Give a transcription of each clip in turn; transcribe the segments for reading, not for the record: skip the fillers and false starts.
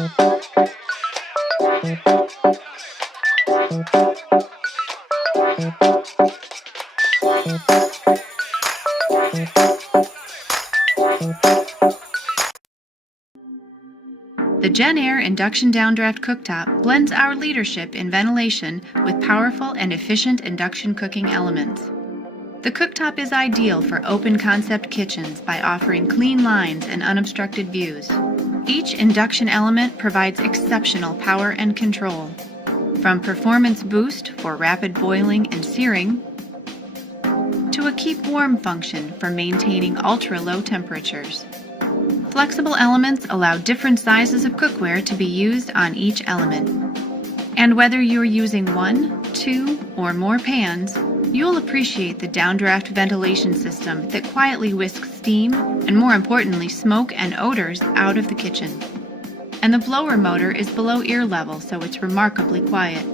The jenn-air Induction Downdraft Cooktop blends our leadership in ventilation with powerful and efficient induction cooking elements. The cooktop is ideal for open-concept kitchens by offering clean lines and unobstructed views. Each induction element provides exceptional power and control, from performance boost for rapid boiling and searing, to a keep warm function for maintaining ultra-low temperatures. Flexible elements allow different sizes of cookware to be used on each element. And whether you're using 1, 2, or more pans, you'll appreciate the downdraft ventilation system that quietly whisks steam and, more importantly, smoke and odors out of the kitchen. And the blower motor is below ear level, so it's remarkably quiet.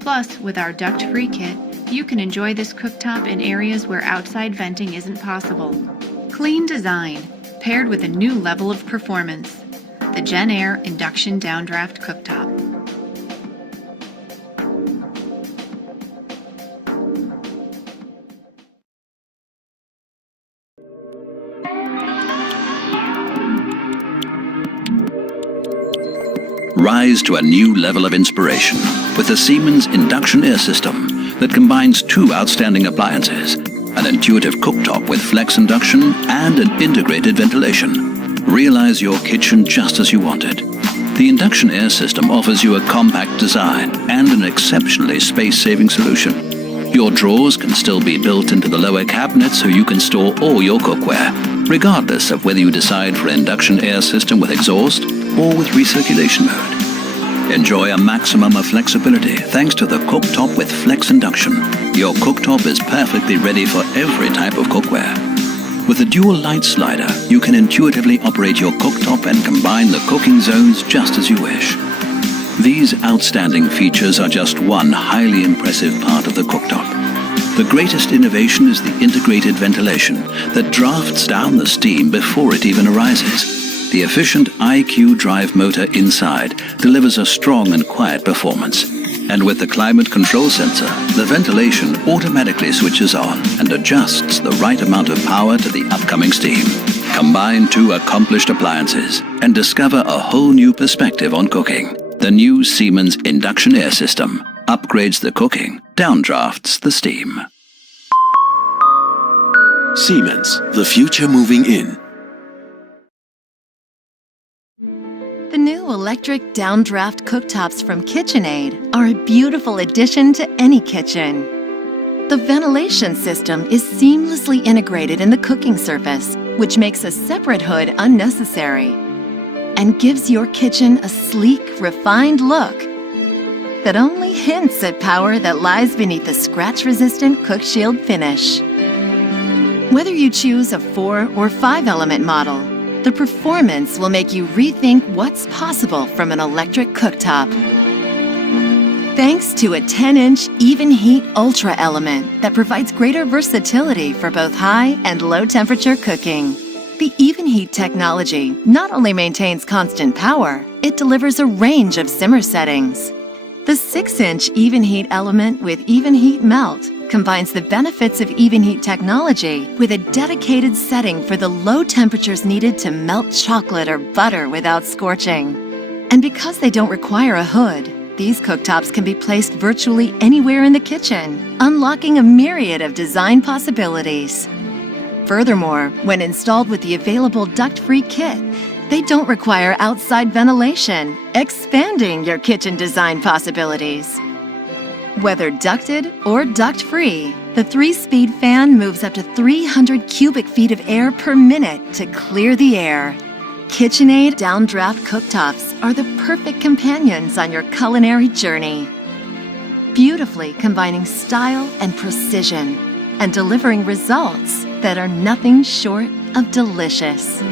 Plus, with our duct-free kit, you can enjoy this cooktop in areas where outside venting isn't possible. Clean design, paired with a new level of performance. The jenn-air Induction Downdraft Cooktop. Rise to a new level of inspiration with the Siemens induction air system that combines two outstanding appliances: an intuitive cooktop with flex induction and an integrated ventilation. Realize your kitchen just as you want it. The induction air system offers you a compact design and an exceptionally space-saving solution. Your drawers can still be built into the lower cabinet so you can store all your cookware, regardless of whether you decide for an induction air system with exhaust or with recirculation mode. Enjoy a maximum of flexibility thanks to the cooktop with flex induction. Your cooktop is perfectly ready for every type of cookware. With a dual light slider, you can intuitively operate your cooktop and combine the cooking zones just as you wish. These outstanding features are just one highly impressive part of the cooktop. The greatest innovation is the integrated ventilation that drafts down the steam before it even arises. The efficient IQ drive motor inside delivers a strong and quiet performance. And with the climate control sensor, the ventilation automatically switches on and adjusts the right amount of power to the upcoming steam. Combine two accomplished appliances and discover a whole new perspective on cooking. The new Siemens induction air system upgrades the cooking, downdrafts the steam. Siemens, the future moving in. The new electric downdraft cooktops from KitchenAid are a beautiful addition to any kitchen. The ventilation system is seamlessly integrated in the cooking surface, which makes a separate hood unnecessary and gives your kitchen a sleek, refined look that only hints at power that lies beneath the scratch-resistant Cook Shield finish. Whether you choose a 4 or 5 element model, the performance will make you rethink what's possible from an electric cooktop. Thanks to a 10-inch even heat ultra element that provides greater versatility for both high and low temperature cooking. The even heat technology not only maintains constant power, it delivers a range of simmer settings. The 6-inch even heat element with even heat melt combines the benefits of even heat technology with a dedicated setting for the low temperatures needed to melt chocolate or butter without scorching. And because they don't require a hood, these cooktops can be placed virtually anywhere in the kitchen, unlocking a myriad of design possibilities. Furthermore, when installed with the available duct-free kit, they don't require outside ventilation, expanding your kitchen design possibilities. Whether ducted or duct-free, the 3-speed fan moves up to 300 cubic feet of air per minute to clear the air. KitchenAid Downdraft Cooktops are the perfect companions on your culinary journey, beautifully combining style and precision and delivering results that are nothing short of delicious.